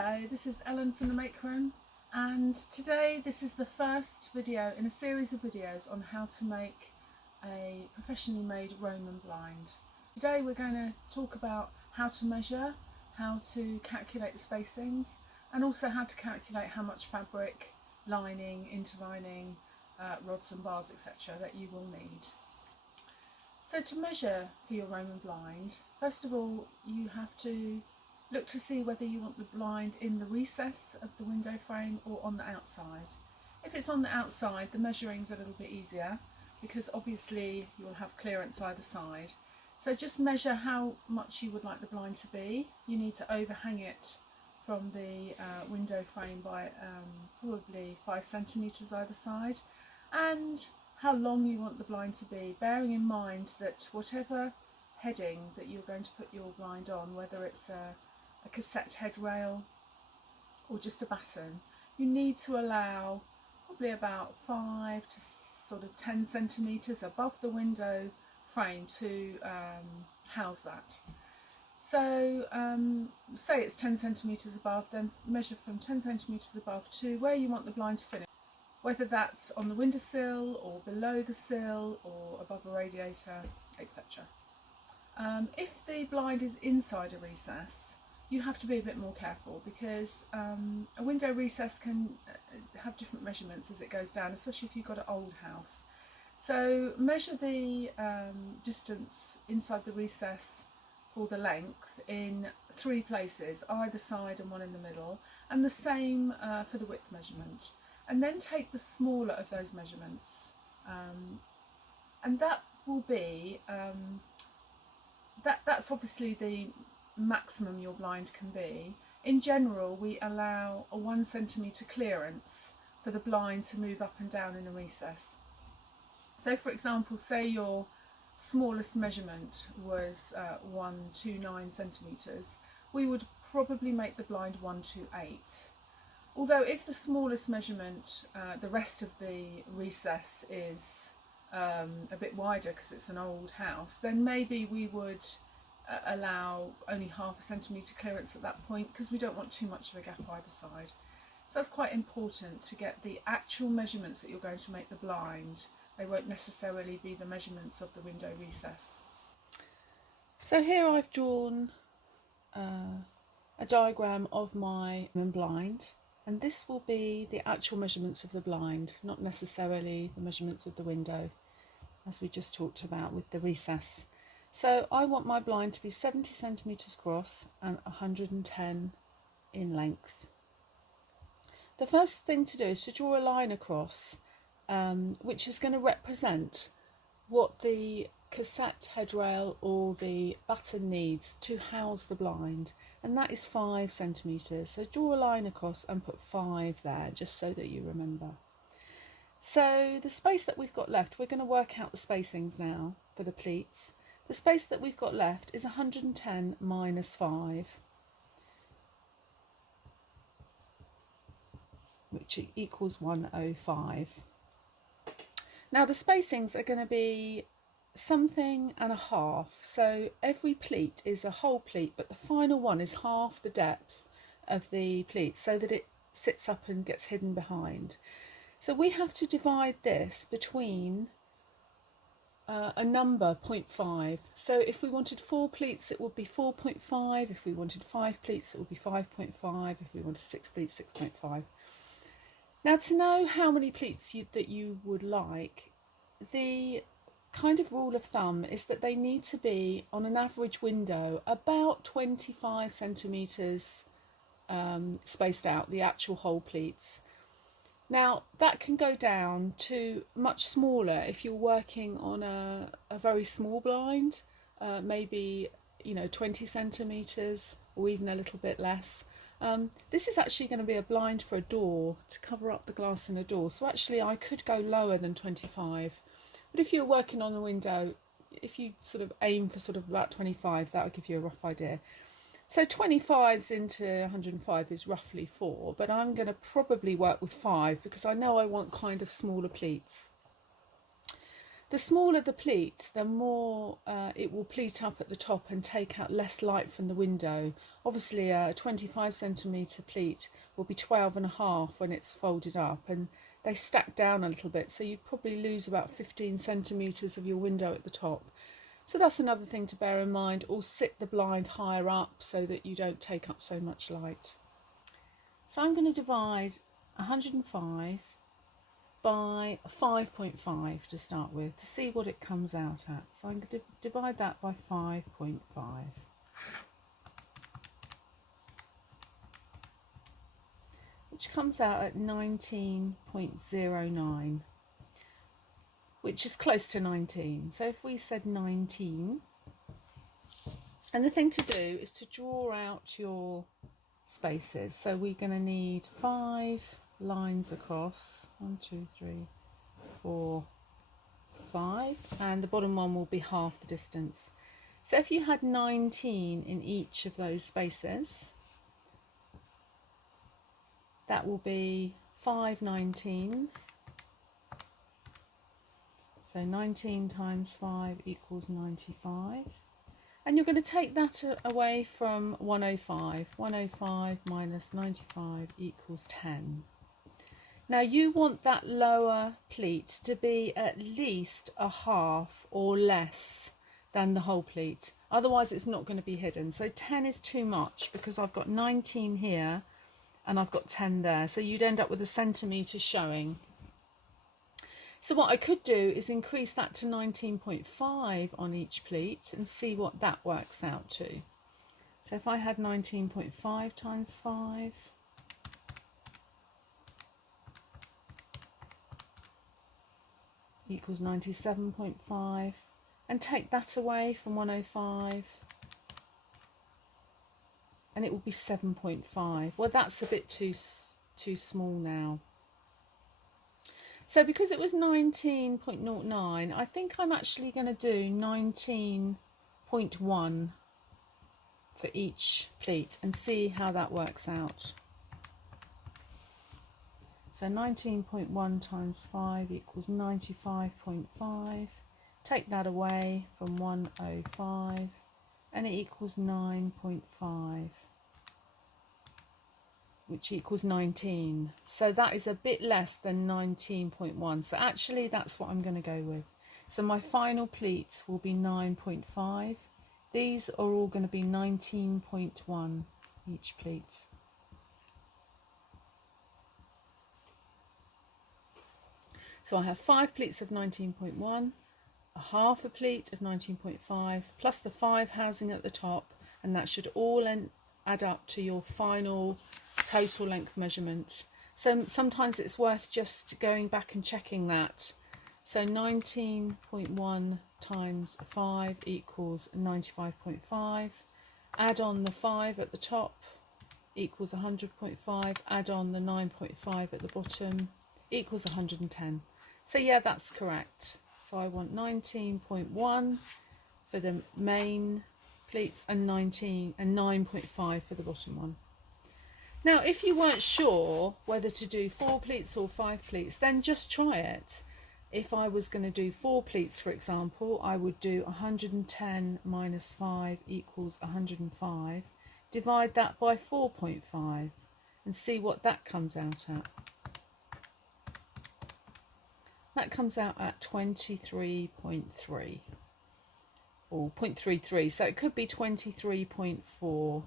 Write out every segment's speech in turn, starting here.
Hello, this is Ellen from the Make Room, and today this is the first video in a series of videos on how to make a professionally made Roman blind. Today we're going to talk about how to measure, how to calculate the spacings, and also how to calculate how much fabric, lining, interlining, rods and bars, etc. that you will need. So to measure for your Roman blind, first of all you have to look to see whether you want the blind in the recess of the window frame or on the outside. If it's on the outside, the measuring's a little bit easier because obviously you'll have clearance either side. So just measure how much you would like the blind to be. You need to overhang it from the window frame by probably 5 centimetres either side, and how long you want the blind to be, bearing in mind that whatever heading that you're going to put your blind on, whether it's a cassette headrail or just a batten, you need to allow probably about 5 to sort of 10 centimetres above the window frame to house that. So say it's 10 centimetres above, then measure from 10 centimetres above to where you want the blind to finish, whether that's on the windowsill or below the sill or above a radiator, etc. If the blind is inside a recess, you have to be a bit more careful because a window recess can have different measurements as it goes down, especially if you've got an old house. So measure the distance inside the recess for the length in 3 places, either side and one in the middle, and the same for the width measurement. And then take the smaller of those measurements, and that will be, that's obviously the maximum your blind can be. In general, we allow a 1 centimetre clearance for the blind to move up and down in a recess. So for example, say your smallest measurement was 129 centimetres, we would probably make the blind 128. Although if the smallest measurement, the rest of the recess is a bit wider because it's an old house, then maybe we would allow only half a centimetre clearance at that point because we don't want too much of a gap either side. So that's quite important to get the actual measurements that you're going to make the blind. They won't necessarily be the measurements of the window recess. So here I've drawn a diagram of my blind, and this will be the actual measurements of the blind, not necessarily the measurements of the window, as we just talked about with the recess. So I want my blind to be 70 centimetres across and 110 in length. The first thing to do is to draw a line across, which is going to represent what the cassette headrail or the batten needs to house the blind, and that is 5 centimetres. So draw a line across and put 5 there, just so that you remember. So the space that we've got left, we're going to work out the spacings now for the pleats. The space that we've got left is 110 minus 5, which equals 105. Now the spacings are going to be something and a half. So every pleat is a whole pleat, but the final one is half the depth of the pleat so that it sits up and gets hidden behind. So we have to divide this between a number 0.5. So if we wanted 4 pleats, it would be 4.5. If we wanted 5 pleats, it would be 5.5. If we wanted 6 pleats, 6.5. Now, to know how many pleats that you would like, the kind of rule of thumb is that they need to be, on an average window, about 25 centimetres spaced out, the actual whole pleats. Now that can go down to much smaller if you're working on a very small blind, maybe 20 centimetres or even a little bit less. This is actually going to be a blind for a door, to cover up the glass in a door, so actually I could go lower than 25, but if you're working on a window, if you sort of aim for sort of about 25, that will give you a rough idea. So 25s into 105 is roughly 4, but I'm going to probably work with 5 because I know I want kind of smaller pleats. The smaller the pleat, the more it will pleat up at the top and take out less light from the window. Obviously a 25cm pleat will be 12.5 when it's folded up, and they stack down a little bit, so you'd probably lose about 15cm of your window at the top. So that's another thing to bear in mind, or sit the blind higher up so that you don't take up so much light. So I'm going to divide 105 by 5.5 to start with, to see what it comes out at. So I'm going to divide that by 5.5. Which comes out at 19.09, which is close to 19. So if we said 19, and the thing to do is to draw out your spaces. So we're going to need 5 lines across, 1, 2, 3, 4, 5, and the bottom one will be half the distance. So if you had 19 in each of those spaces, that will be 5 19s. So 19 times 5 equals 95. And you're going to take that away from 105. 105 minus 95 equals 10. Now you want that lower pleat to be at least a half or less than the whole pleat. Otherwise it's not going to be hidden. So 10 is too much because I've got 19 here and I've got 10 there. So you'd end up with a centimetre showing. So what I could do is increase that to 19.5 on each pleat and see what that works out to. So if I had 19.5 times 5, equals 97.5, and take that away from 105 and it will be 7.5. Well, that's a bit too small now. So because it was 19.09, I think I'm actually going to do 19.1 for each pleat and see how that works out. So 19.1 times 5 equals 95.5. Take that away from 105 and it equals 9.5, which equals 19. So that is a bit less than 19.1. So actually that's what I'm going to go with. So my final pleat will be 9.5. These are all going to be 19.1 each pleat. So I have 5 pleats of 19.1, a half a pleat of 19.5, plus the 5 housing at the top, and that should all add up to your final total length measurement. So sometimes it's worth just going back and checking that. So 19.1 times 5 equals 95.5. Add on the 5 at the top equals 100.5. Add on the 9.5 at the bottom equals 110. So yeah, that's correct. So I want 19.1 for the main pleats and 9.5 for the bottom one. Now, if you weren't sure whether to do 4 pleats or 5 pleats, then just try it. If I was going to do 4 pleats, for example, I would do 110 minus 5 equals 105. Divide that by 4.5 and see what that comes out at. That comes out at 23.3 or 0.33, so it could be 23.4.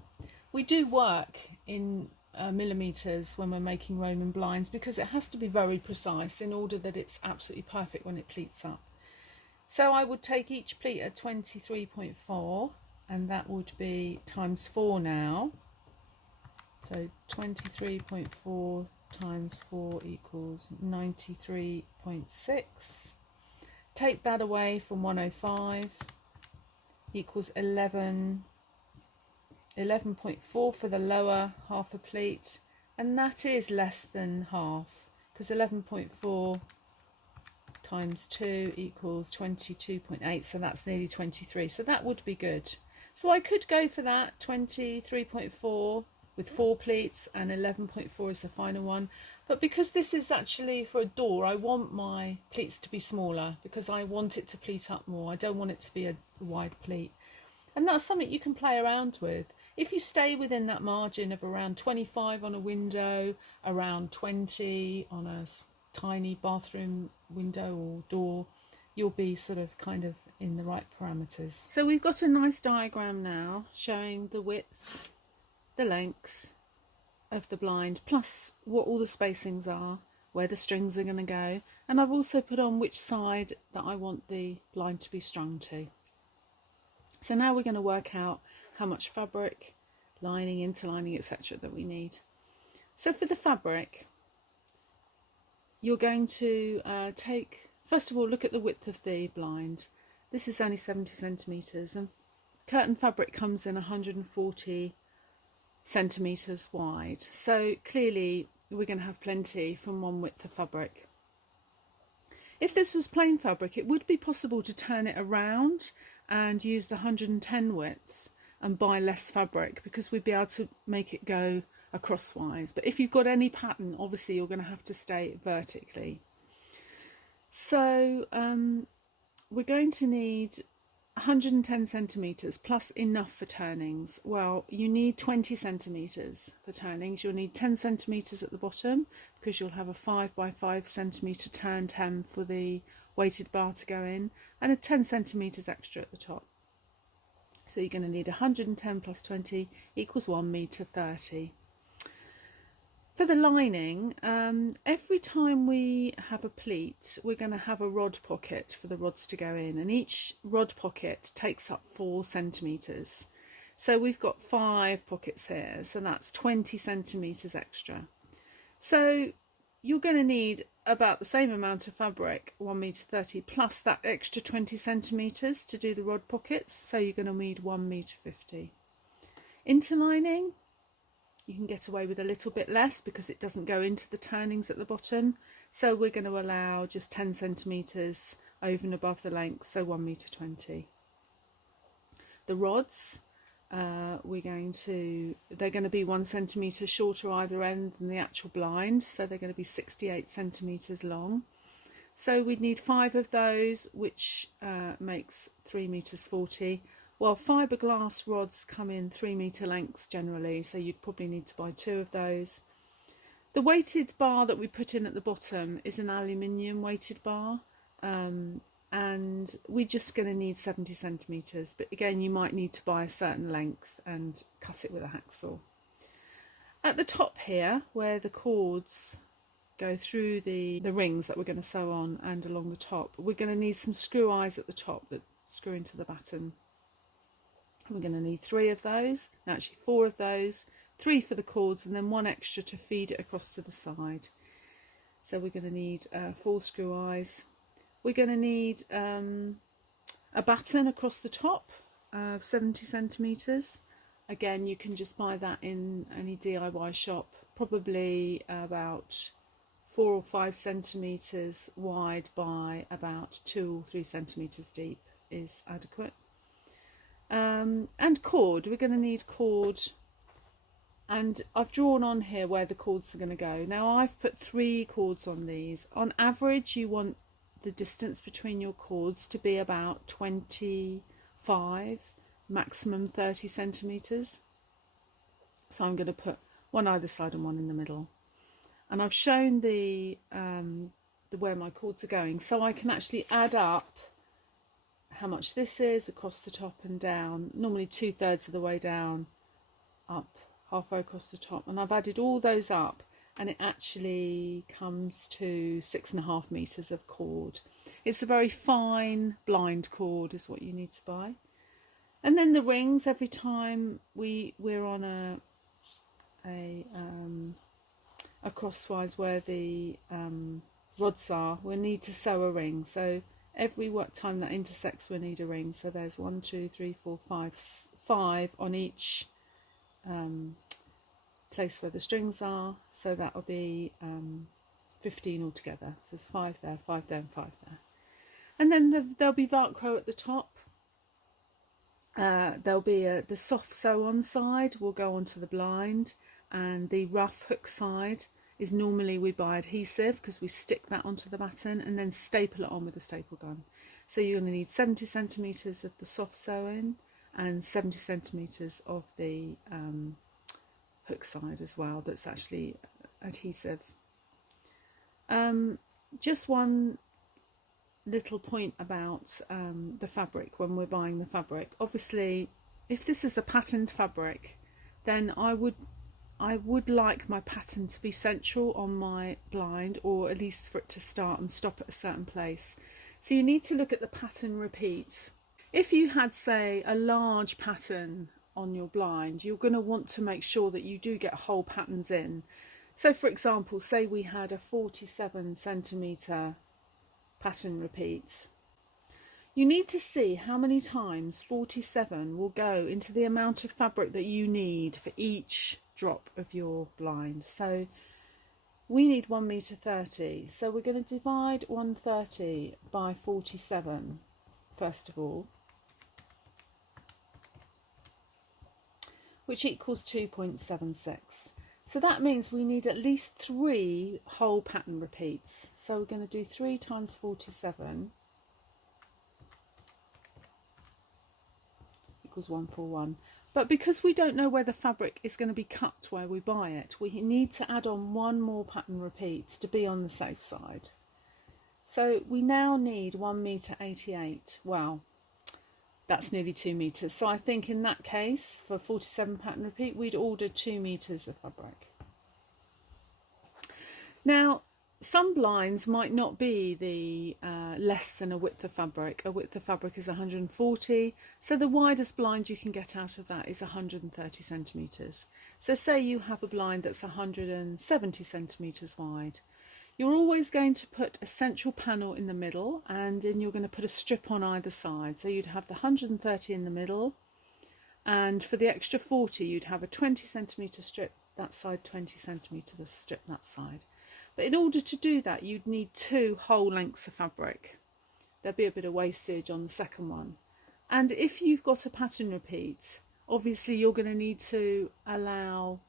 We do work in millimetres when we're making Roman blinds because it has to be very precise in order that it's absolutely perfect when it pleats up. So I would take each pleat at 23.4 and that would be times 4 now. So 23.4 times 4 equals 93.6. Take that away from 105 equals 11.4 for the lower half a pleat, and that is less than half because 11.4 times 2 equals 22.8, so that's nearly 23, so that would be good. So I could go for that 23.4 with 4 pleats and 11.4 is the final one. But because this is actually for a door, I want my pleats to be smaller because I want it to pleat up more. I don't want it to be a wide pleat. And that's something you can play around with. If you stay within that margin of around 25 on a window, around 20 on a tiny bathroom window or door, you'll be sort of kind of in the right parameters. So we've got a nice diagram now showing the width, the length of the blind, plus what all the spacings are, where the strings are going to go, and I've also put on which side that I want the blind to be strung to. So now we're going to work out how much fabric, lining, interlining, etc. that we need. So for the fabric, you're going to take, first of all, look at the width of the blind. This is only 70 centimetres, and curtain fabric comes in 140 centimetres wide. So clearly we're going to have plenty from one width of fabric. If this was plain fabric, it would be possible to turn it around and use the 110 width and buy less fabric, because we'd be able to make it go acrosswise. But if you've got any pattern, obviously you're going to have to stay vertically. So we're going to need 110 centimetres plus enough for turnings. Well, you need 20 centimetres for turnings. You'll need 10 centimetres at the bottom because you'll have a 5 by 5 centimetre turned hem for the weighted bar to go in, and a 10 centimetres extra at the top. So you're going to need 110 plus 20 equals 1 metre 30. For the lining, every time we have a pleat, we're going to have a rod pocket for the rods to go in, and each rod pocket takes up 4 centimetres. So we've got 5 pockets here, so that's 20 centimetres extra. So you're going to need about the same amount of fabric, 1 metre 30, plus that extra 20 centimetres to do the rod pockets, so you're going to need 1 metre 50. Interlining, you can get away with a little bit less because it doesn't go into the turnings at the bottom. So we're going to allow just 10 centimetres over and above the length, so 1 metre 20. The rods, they're going to be 1 centimetre shorter either end than the actual blind, so they're going to be 68 centimetres long. So we'd need 5 of those, which makes 3 metres 40. Well, fiberglass rods come in 3 metre lengths generally, so you'd probably need to buy 2 of those. The weighted bar that we put in at the bottom is an aluminium weighted bar, and we're just going to need 70 centimetres, but again you might need to buy a certain length and cut it with a hacksaw. At the top here, where the cords go through the rings that we're going to sew on and along the top, we're going to need some screw eyes at the top that screw into the batten. We're going to need 3 of those, actually 4 of those, 3 for the cords, and then 1 extra to feed it across to the side. So we're going to need 4 screw eyes. We're going to need a batten across the top of 70 centimetres. Again, you can just buy that in any DIY shop, probably about 4 or 5 centimetres wide by about 2 or 3 centimetres deep is adequate. And cord, we're going to need cord, and I've drawn on here where the cords are going to go. Now I've put 3 cords on these. On average you want the distance between your cords to be about 25, maximum 30 centimetres. So I'm going to put 1 either side and 1 in the middle. And I've shown the where my cords are going, so I can actually add up how much this is across the top and down, normally 2/3 of the way down, up halfway across the top, and I've added all those up, and it actually comes to 6.5 metres of cord. It's a very fine blind cord is what you need to buy. And then the rings, every time we're on a crosswise where the rods are, we'll need to sew a ring. So every time that intersects we'll need a ring. So there's 1, 2, 3, 4, 5 on each place where the strings are, so that will be 15 altogether. So there's 5 there, 5 there and 5 there. And then there'll be Velcro at the top. There'll be the soft sew on side will go onto the blind, and the rough hook side is normally we buy adhesive because we stick that onto the batten and then staple it on with a staple gun. So you're going to need 70 centimetres of the soft sewing and 70 centimetres of the hook side as well, that's actually adhesive. Just one little point about the fabric when we're buying the fabric. Obviously, if this is a patterned fabric, then I would like my pattern to be central on my blind, or at least for it to start and stop at a certain place. So you need to look at the pattern repeat. If you had, say, a large pattern on your blind, you're going to want to make sure that you do get whole patterns in. So for example, say we had a 47 centimetre pattern repeat. You need to see how many times 47 will go into the amount of fabric that you need for each drop of your blind. So we need 1,30 m, so we're going to divide 130 by 47 first of all, which equals 2.76. So that means we need at least 3 whole pattern repeats. So we're going to do 3 times 47 equals 141. But because we don't know where the fabric is going to be cut where we buy it, we need to add on 1 more pattern repeat to be on the safe side. So we now need 1,88 m. Wow, that's nearly 2 meters. So I think in that case, for 47 pattern repeat, we'd order 2 meters of fabric. Now, some blinds might not be the less than a width of fabric. A width of fabric is 140, so the widest blind you can get out of that is 130 centimetres. So say you have a blind that's 170 centimetres wide. You're always going to put a central panel in the middle, and then you're going to put a strip on either side. So you'd have the 130 in the middle, and for the extra 40 you'd have a 20 centimetre strip that side, 20 centimetre strip that side. But in order to do that, you'd need 2 whole lengths of fabric. There'd be a bit of wastage on the second one. And if you've got a pattern repeat, obviously you're going to need to allow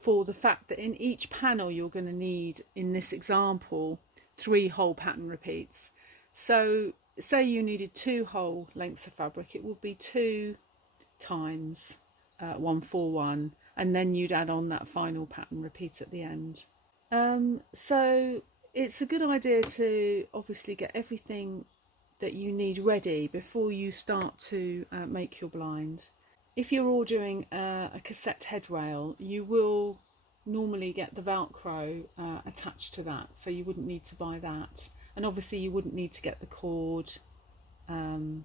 for the fact that in each panel you're going to need, in this example, 3 whole pattern repeats. So say you needed 2 whole lengths of fabric, it would be 2 times 141, and then you'd add on that final pattern repeat at the end. So it's a good idea to obviously get everything that you need ready before you start to make your blind. If you're ordering a cassette headrail, you will normally get the Velcro attached to that, so you wouldn't need to buy that. And obviously you wouldn't need to get the cord and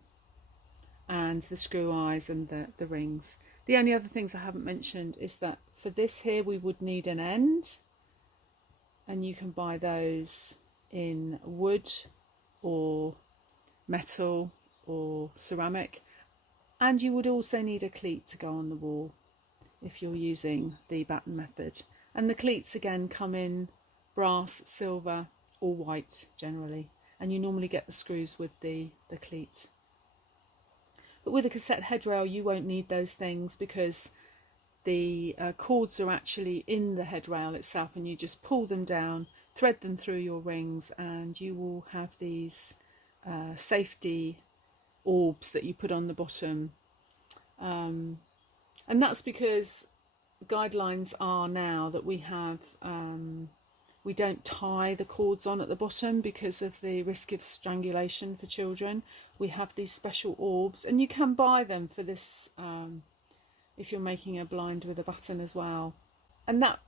the screw eyes and the rings. The only other things I haven't mentioned is that for this here we would need an end, and you can buy those in wood or metal or ceramic, and you would also need a cleat to go on the wall if you're using the batten method. And the cleats again come in brass, silver or white generally, and you normally get the screws with the cleat. But with a cassette headrail you won't need those things, because the cords are actually in the headrail itself, and you just pull them down, thread them through your rings, and you will have these safety orbs that you put on the bottom. And that's because the guidelines are now that we have we don't tie the cords on at the bottom because of the risk of strangulation for children. We have these special orbs, and you can buy them for this if you're making a blind with a batten as well, and that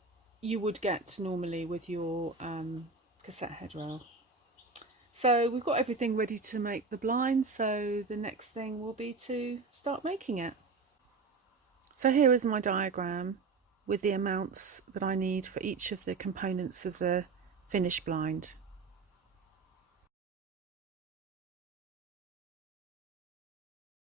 you would get normally with your cassette headrail. So we've got everything ready to make the blind, so the next thing will be to start making it. So here is my diagram with the amounts that I need for each of the components of the finished blind.